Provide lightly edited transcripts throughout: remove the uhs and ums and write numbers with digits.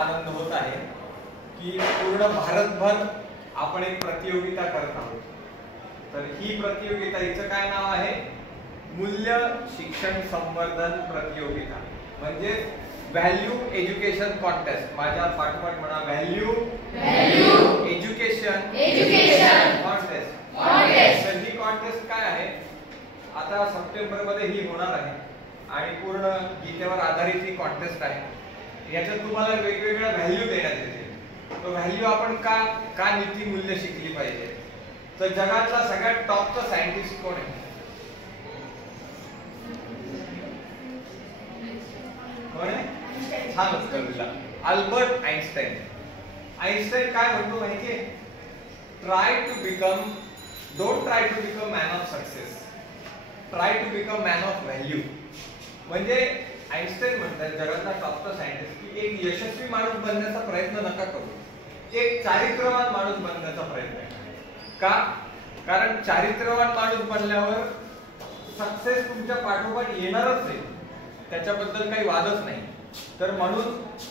आनंद होत आहे की पूर्ण भारतभर आपण एक प्रतियोगिता करत आहोत। तर ही प्रतियोगिता हिचं काय नाव आहे? मूल्य शिक्षण संवर्धन प्रतियोगिता, म्हणजे व्हॅल्यू एज्युकेशन कॉन्टेस्ट। माझ्या पाठोपाठ म्हणा, व्हॅल्यू एज्युकेशन कॉन्टेस्ट। तर ही कॉन्टेस्ट काय आहे? आता सप्टेंबर मध्ये ही होणार आहे आणि पूर्ण गीतेवर आधारित ही कॉन्टेस्ट आहे। याच्यात तुम्हाला वेगवेगळ्या व्हॅल्यू देण्यात येतील। तो व्हॅल्यू आपण का नीती मूल्य शिकली पाहिजे। तर जगातला सगळ्यात टॉपचा सायंटिस्ट कोण आहे? कोण आहे? छान उत्तर दिला, अल्बर्ट आइन्स्टाईन। आइन्स्टाईन काय म्हणतो माहितीये? Don't try to become man of success, try to become man of value. म्हणजे आइन्स्टाईन म्हणतात, जगातला टॉपचा सायंटिस्ट, की एक यशस्वी माणूस बनण्याचा प्रयत्न नका करू, एक चारित्र्यवान माणूस बनण्याचा प्रयत्न करा। का? कारण चारित्र्यवान माणूस बनल्यावर सक्सेस तुमच्या पाठोपाठ येणारच आहे, त्याच्याबद्दल काही वादच नाही। तर म्हणून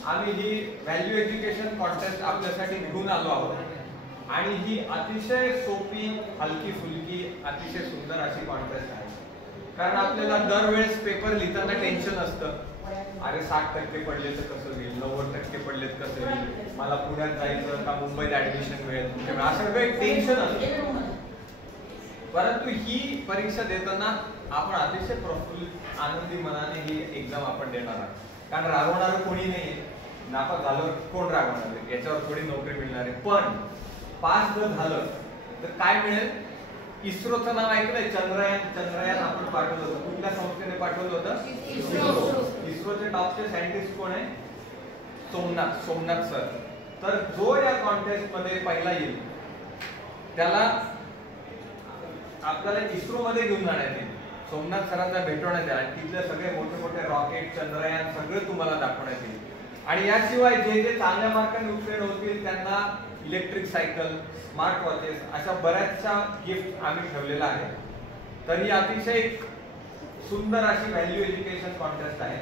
आम्ही ही व्हॅल्यू एज्युकेशन कॉन्टेस्ट आपल्यासाठी घेऊन आलो आहोत आणि ही अतिशय सोपी, हलकी फुलकी, अतिशय सुंदर अशी कॉन्टेस्ट आहे। कारण आपल्याला दरवेळेस पेपर लिहिताना टेन्शन असतं, अरे 60% पडले तर कसं होईल, 90% पडले तर कसं होईल, मला पुण्यात जायचं का मुंबईत ऍडमिशन मिळेल, असं काही टेन्शन असतं। परंतु ही परीक्षा देताना आपण अतिशय प्रफुल्लित आनंदी मनाने ही एक्झाम आपण देणार आहोत। कारण रागवणारं कोणी नाहीये, नापास झाल्यावर कोण रागवणार आहे, याच्यावर थोडी नोकरी मिळणार आहे। पण पास जर झालं तर काय मिळेल? इस्रोचं नाव ऐकलंय? चंद्रयान आपण पाठवलं होतं, कुठल्या संस्थेने पाठवलं होतं? इस्रोचे टॉपचे सायंटिस्ट कोण आहे? सोमनाथ सर। तर जो या कॉन्टेस्ट मध्ये पहिला येईल त्याला आपल्याला इस्रो मध्ये घेऊन जाण्यात येईल, सोमनाथ सरांना भेटवण्यात येईल, तिथले सगळे मोठे मोठे रॉकेट, चंद्रयान सगळं तुम्हाला दाखवण्यात येईल। आणि याशिवाय जे जे चांगल्या मार्काने उत्तीर्ण होतील त्यांना इलेक्ट्रिक सायकल, स्मार्ट वॉचेस अशा बऱ्याचशा गिफ्ट आम्ही ठेवलेला आहे। तर ही अतिशय सुंदर अशी व्हॅल्यू एज्युकेशन कॉन्टेस्ट आहे।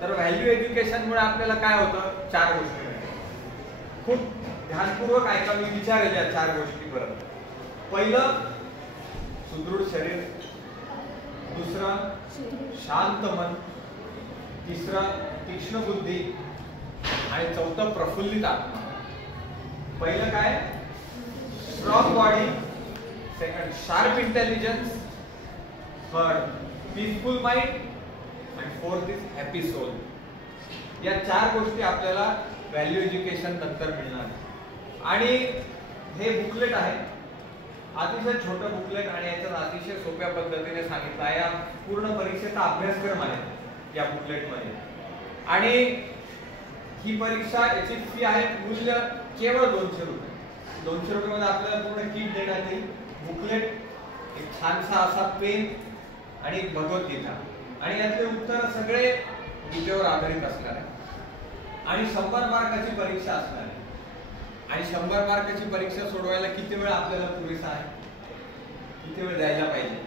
तर व्हॅल्यू एज्युकेशन मुळे आपल्याला काय होतं? 4 गोष्टी मिळतात। खूप ध्यानपूर्वक ऐका, मी विचारेल या 4 गोष्टी परत। पहिलं, सुदृढ शरीर, दुसरं शांत मन, तिसरं तीक्ष्ण बुद्धी आणि चौथं प्रफुल्लित आत्मा। पहिलं काय? Strong body, second sharp intelligence, third peaceful mind आणि फोर्थ इज हॅपी सोल। या 4 गोष्टी आपल्याला व्हॅल्यू एज्युकेशन नंतर मिळणार। आणि हे बुकलेट आहे, अतिशय छोटं बुकलेट आणि याच्यात अतिशय सोप्या पद्धतीने सांगितलं आहे। या पूर्ण परीक्षेचा अभ्यासक्रम आहे या बुकलेट मध्ये। आणि ही परीक्षा, याची फी आहे मूल्य केवळ 200 रुपये। 200 रुपये मध्ये आपल्याला पूर्ण किट देण्यात येईल, बुकलेट, एक छानसा असा पेन आणि भगवद्गीता, आणि यातले उत्तर सगळे गीतेवर आधारित असणार आहे। आणि 100 मार्काची परीक्षा असणार आहे। आणि 100 मार्काची परीक्षा सोडवायला किती वेळ आपल्याला पुरेसा आहे? किती वेळ द्यायला पाहिजे?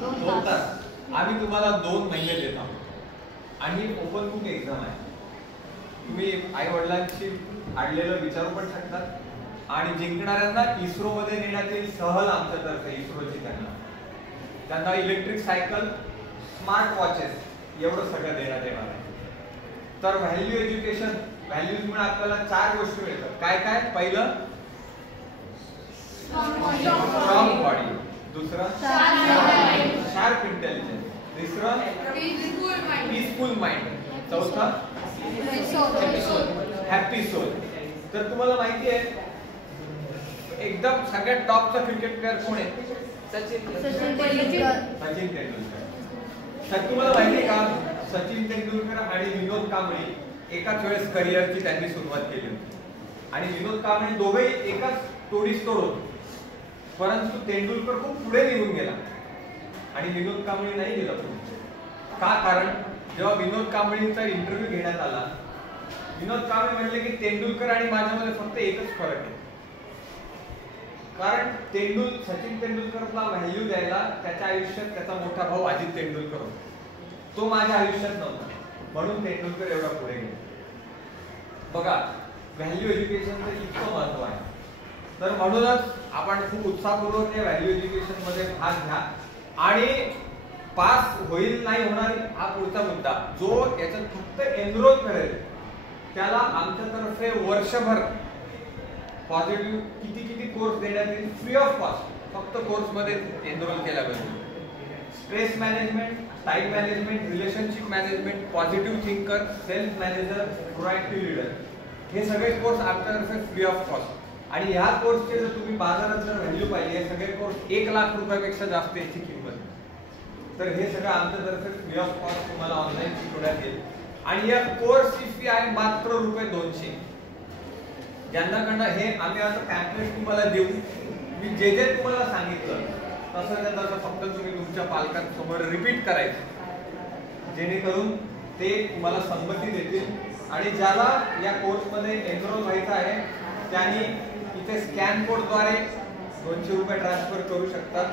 2 तास। आम्ही तुम्हाला 2 महिने देत आहोत आणि ओपन बुक एक्झाम आहे। तुम्ही आई वडिलांशी अडलेलं विचारू पण शकतात आणि जिंकणाऱ्यांना इस्रो मध्ये नेण्यात येईल सहल आमच्यातर्फे, इस्रोची त्यांना इलेक्ट्रिक सायकल, स्मार्ट वॉचेस एवढं सगळं देण्यात येणार आहे। तर व्हॅल्यू एज्युकेशन, व्हॅल्यूज मुळे आपल्याला 4 गोष्टी मिळतात। काय काय? पहिलं स्ट्रॉंग बॉडी, दुसरं शार्प इंटेलिजन्स, तिसरं पीसफुल माइंड, चौथं हॅपी सोल। तर तुम्हाला माहिती आहे एकदम सगळ्यात टॉपचा क्रिकेट प्लेअर कोण आहे? सचिन तेंडुलकर। तुम्हाला माहिती आहे का, सचिन तेंडुलकर आणि विनोद कांबळे एकाच वेळेस करिअरची त्यांनी सुरुवात केली होती आणि विनोद कांबळे दोघेही एकाच तोडीस तोड होते। परंतु तेंडुलकर खूप पुढे निघून गेला आणि विनोद कांबळे नाही गेला पुढे। का? कारण जेव्हा विनोद कांबळेंचा इंटरव्ह्यू घेण्यात आला, विनोद कांबळे म्हणले की तेंडुलकर आणि माझ्यामध्ये फक्त एकच फरक आहे। कारण सचिन तेंडुलकरला व्हॅल्यू द्यायला त्याच्या आयुष्यात त्याचा मोठा भाऊ अजित तेंडुलकर होता, तो माझ्या आयुष्यात नव्हता। म्हणून तेंडुलकर एवढा पुढे गेला. बघा व्हॅल्यू एज्युकेशनचं इतकं महत्व आहे. तर म्हणूनच आपण खूप उत्साहपूर्वक या व्हॅल्यू एज्युकेशन मध्ये भाग घ्या. आणि पास होईल नाही होणार हा पुढचा मुद्दा. जो याच्यात फक्त एनरोल करेल त्याला आमच्यातर्फे वर्षभर पॉझिटिव्ह किती कोर्स देण्यात येईल फ्री ऑफ कॉस्ट. फक्त कोर्स मध्ये एनरोल केला पाहिजे. Stress management, time management, relationship management, positive thinker, self manager, proactive leader हे सगळे कोर्स आमच्यातर्फे फ्री ऑफ कॉस्ट. आणि ह्या कोर्सचे जर तुम्ही बाजारात जर व्हॅल्यू पाहिली, हे सगळे कोर्स 1 लाख रुपयापेक्षा जास्त याची किंमत. तर हे सगळं आमच्यातर्फे फ्री ऑफ कॉस्ट तुम्हाला ऑनलाईन शिकवण्यात येईल. आणि या कोर्सची फी आहे मात्र ₹200. ज्यांनाकडनं हे आम्ही आता पॅम्पलेट तुम्हाला देऊ, मी जे तुम्हाला सांगितलं तसं फक्त तुम्ही तुमच्या पालकांसमोर रिपीट करायचं, जेणेकरून ते तुम्हाला संमती देतील. आणि ज्याला या कोर्समध्ये एनरोल व्हायचं आहे त्यांनी इथे स्कॅन कोडद्वारे ₹200 ट्रान्सफर करू शकतात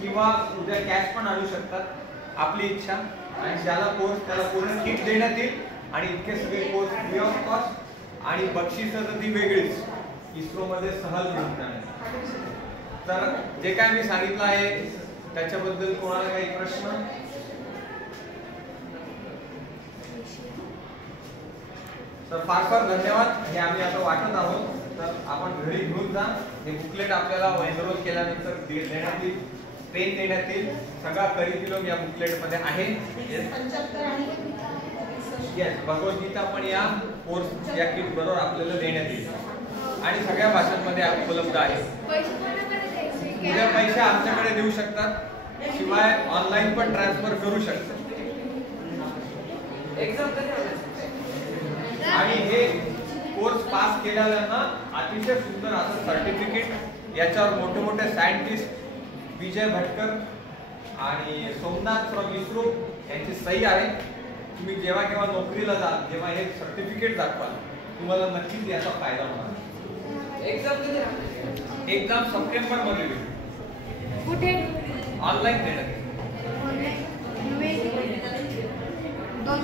किंवा उद्या कॅश पण आणू शकतात, आपली इच्छा. आणि ज्याला कोर्स त्याला पूर्ण किट देण्यात येईल. आणि इतके सगळे कोर्स फ्री ऑफ कॉस्ट. आणि बक्षिसं तर ती वेगळीच इस्रो मध्ये सहल मिळणार. तर जे काय मी सांगितलं आहे त्याच्याबद्दल कोणाला काही प्रश्न? तर फार फार धन्यवाद. हे आम्ही आता वाटत आहोत. तर आपण घरी घेऊन जा. हे बुकलेट आपल्याला एनरोल केल्यानंतर देण्यात येईल, पेन देण्यात येईल. सगळा करिक्युलम या बुकलेट मध्ये आहे. येस, भगवद्गीता पण या कोर्स या किट बरोबर आपल्याला देण्यात येईल. आणि सगळ्या भाषांमध्ये उपलब्ध आहे. उद्या पैसे आमच्याकडे देऊ शकतात, शिवाय ऑनलाईन पण ट्रान्सफर करू शकतात. आणि हे कोर्स पास केलेल्यांना अतिशय सुंदर असं सर्टिफिकेट, याच्यावर मोठे मोठे सायंटिस्ट विजय भटकर आणि सोमनाथ फ्रॉम इस्रो यांची सही आहे. तुम्ही जेव्हा केव्हा नोकरीला जाल, जेव्हा हे सर्टिफिकेट दाखवाल, तुम्हाला नक्कीच याचा फायदा होणार. एक्झाम सप्टेंबर मध्ये होईल. कुठे? ऑनलाईन देण्यात. दोन